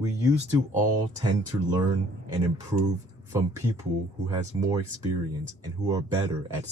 we used to all tend to learn and improve from people who has more experience and who are better at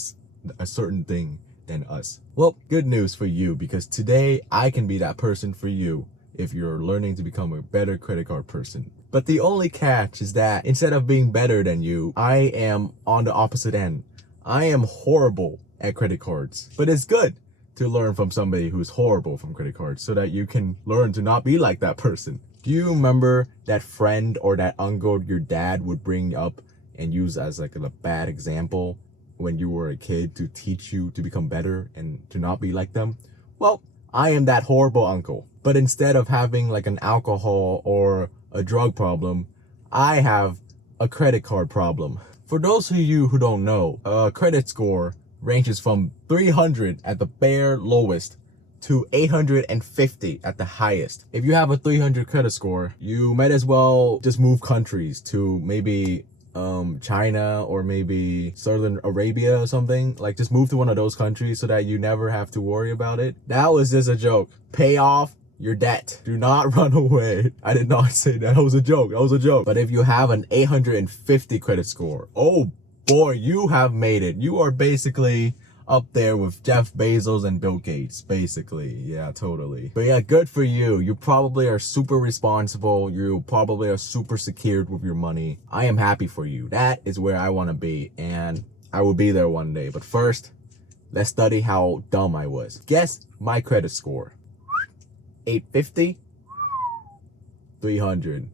a certain thing than us. Well, good news for you, because today I can be that person for you if you're learning to become a better credit card person. But the only catch is that instead of being better than you, I am on the opposite end. I am horrible at credit cards, but it's good to learn from somebody who's horrible from credit cards so that you can learn to not be like that person. Do you remember that friend or that uncle your dad would bring up and use as like a bad example when you were a kid to teach you to become better and to not be like them? Well, I am that horrible uncle. But instead of having like an alcohol or a drug problem, I have a credit card problem. For those of you who don't know, a credit score ranges from 300 at the bare lowest to 850 at the highest. If you have a 300 credit score, you might as well just move countries to maybe China or maybe Southern Arabia or something. Like, just move to one of those countries so that you never have to worry about it. That was just a joke. Pay off your debt. Do not run away. I did not say that. That was a joke. That was a joke. But if you have an 850 credit score, oh boy, you have made it. You are basically up there with Jeff Bezos and Bill Gates, basically. Yeah, totally. But yeah, good for you. You probably are super responsible. You probably are super secured with your money. I am happy for you. That is where I want to be, and I will be there one day. But first, let's study how dumb I was. Guess my credit score. 850, 300.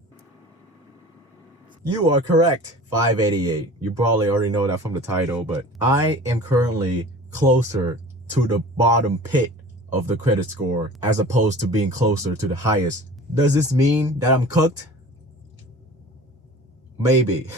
You are correct. 588. You probably already know that from the title, but I am currently closer to the bottom pit of the credit score as opposed to being closer to the highest. Does this mean that I'm cooked? Maybe,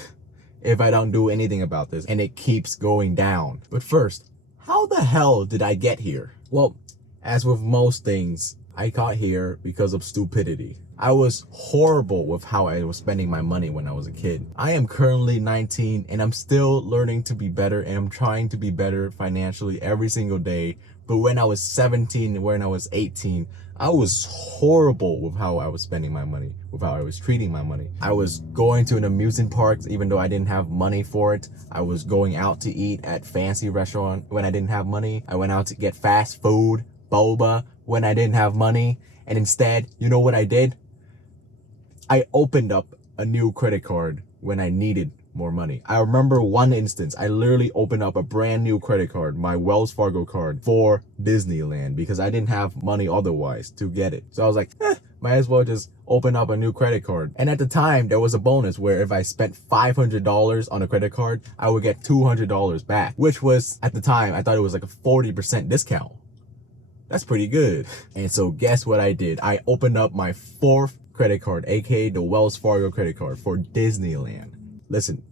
if I don't do anything about this and it keeps going down. But first, how the hell did I get here? Well, as with most things, I got here because of stupidity. I was horrible with how I was spending my money when I was a kid. I am currently 19 and I'm still learning to be better, and I'm trying to be better financially every single day. But when I was 17 and when I was 18, I was horrible with how I was spending my money, with how I was treating my money. I was going to an amusement park even though I didn't have money for it. I was going out to eat at fancy restaurant when I didn't have money. I went out to get fast food, boba, when I didn't have money. And instead, you know what I did? I opened up a new credit card when I needed more money. I remember one instance, I literally opened up a brand new credit card, my Wells Fargo card, for Disneyland because I didn't have money otherwise to get it. So I was like, might as well just open up a new credit card. And at the time, there was a bonus where if I spent $500 on a credit card, I would get $200 back, which was, at the time, I thought it was like a 40% discount. That's pretty good. And so guess what I did? I opened up my fourth credit card, aka the Wells Fargo credit card, for Disneyland. Listen,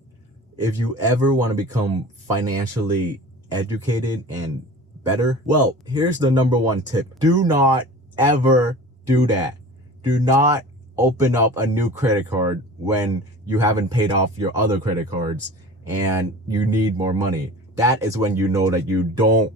if you ever want to become financially educated and better, well, here's the number one tip. Do not ever do that. Do not open up a new credit card when you haven't paid off your other credit cards and you need more money. That is when you know that you do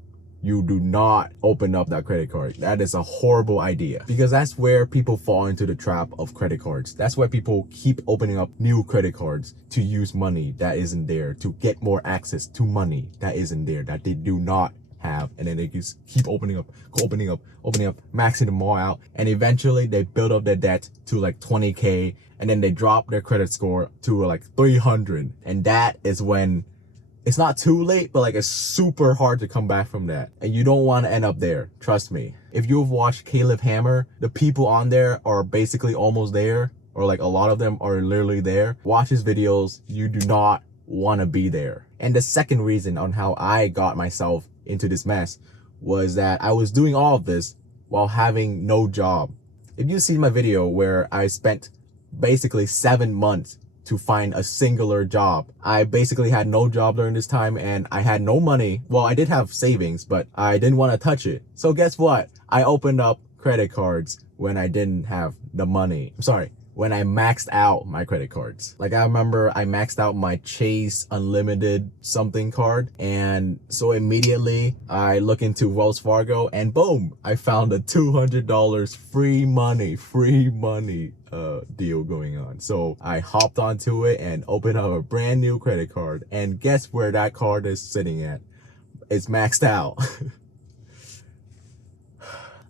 not open up that credit card. That is a horrible idea, because that's where people fall into the trap of credit cards. That's why people keep opening up new credit cards to use money that isn't there, to get more access to money that isn't there, that they do not have. And then they just keep opening up, maxing them all out. And eventually they build up their debt to like 20K, and then they drop their credit score to like 300. And that is when it's not too late, but like it's super hard to come back from that. And you don't want to end up there. Trust me. If you've watched Caleb Hammer, the people on there are basically almost there, or like a lot of them are literally there. Watch his videos. You do not want to be there. And the second reason on how I got myself into this mess was that I was doing all of this while having no job. If you see my video where I spent basically 7 months to find a singular job. I basically had no job during this time and I had no money. Well, I did have savings, but I didn't want to touch it. So guess what? I opened up credit cards when I didn't have the money. I'm sorry, when I maxed out my credit cards. Like I remember I maxed out my Chase Unlimited something card. And so immediately I look into Wells Fargo and boom, I found a $200 free money deal going on. So I hopped onto it and opened up a brand new credit card. And guess where that card is sitting at? It's maxed out.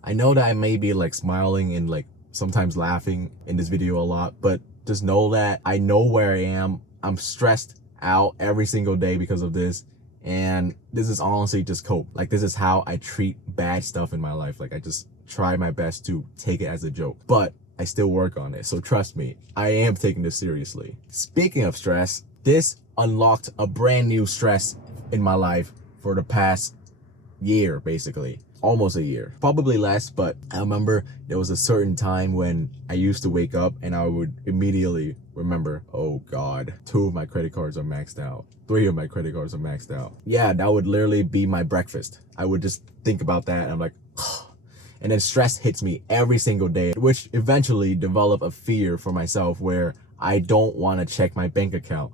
I know that I may be like smiling and like sometimes laughing in this video a lot, but just know that I know where I am. I'm stressed out every single day because of this. And this is honestly just cope. Like this is how I treat bad stuff in my life. Like I just try my best to take it as a joke, but I still work on it. So trust me, I am taking this seriously. Speaking of stress, this unlocked a brand new stress in my life for the past year, basically. Almost a year, probably less, but I remember there was a certain time when I used to wake up and I would immediately remember, oh God, 2 of my credit cards are maxed out. 3 of my credit cards are maxed out. Yeah, that would literally be my breakfast. I would just think about that and I'm like, oh. And then stress hits me every single day, which eventually developed a fear for myself where I don't want to check my bank account.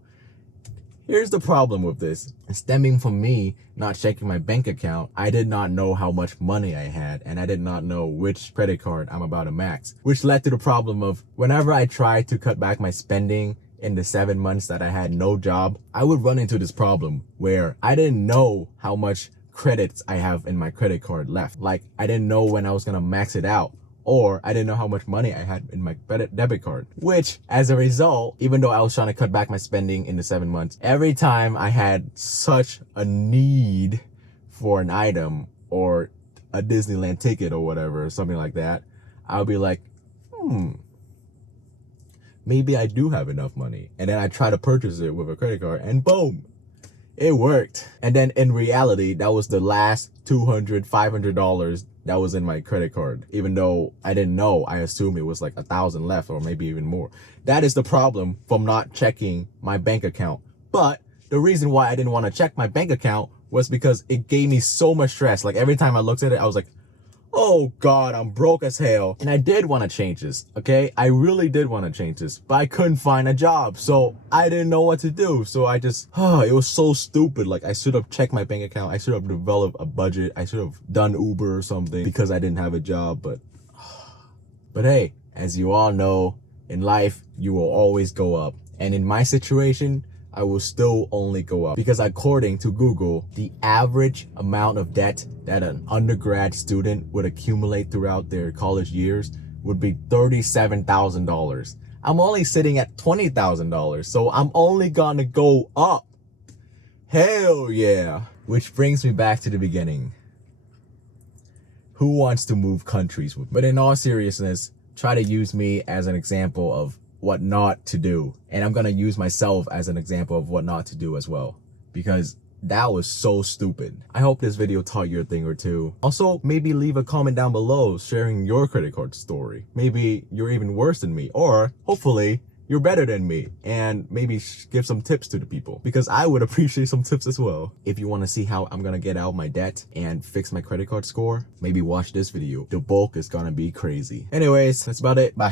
Here's the problem with this. Stemming from me not checking my bank account, I did not know how much money I had and I did not know which credit card I'm about to max, which led to the problem of whenever I tried to cut back my spending in the 7 months that I had no job, I would run into this problem where I didn't know how much credits I have in my credit card left. Like I didn't know when I was gonna max it out. Or I didn't know how much money I had in my debit card, which as a result, even though I was trying to cut back my spending in the 7 months, every time I had such a need for an item or a Disneyland ticket or whatever, something like that, I'll be like, maybe I do have enough money. And then I try to purchase it with a credit card and boom, it worked. And then in reality, that was the last $200, $500 that was in my credit card. Even though I didn't know, I assumed it was like 1,000 left or maybe even more. That is the problem from not checking my bank account. But the reason why I didn't want to check my bank account was because it gave me so much stress. Like every time I looked at it, I was like, oh God, I'm broke as hell. And I did want to change this, okay? I really did want to change this, but I couldn't find a job. So I didn't know what to do. So I just, it was so stupid. Like I should have checked my bank account. I should have developed a budget. I should have done Uber or something because I didn't have a job. But hey, as you all know, in life, you will always go up. And in my situation, I will still only go up because according to Google, the average amount of debt that an undergrad student would accumulate throughout their college years would be $37,000. I'm only sitting at $20,000, so I'm only gonna go up. Hell yeah. Which brings me back to the beginning. Who wants to move countries with me? But in all seriousness, try to use me as an example of what not to do. And I'm gonna use myself as an example of what not to do as well, because that was so stupid. I hope this video taught you a thing or two. Also, maybe leave a comment down below sharing your credit card story. Maybe you're even worse than me, or hopefully you're better than me, and maybe give some tips to the people, because I would appreciate some tips as well. If you want to see how I'm gonna get out of my debt and fix my credit card score, maybe watch this video. The bulk is gonna be crazy. Anyways, that's about it. Bye.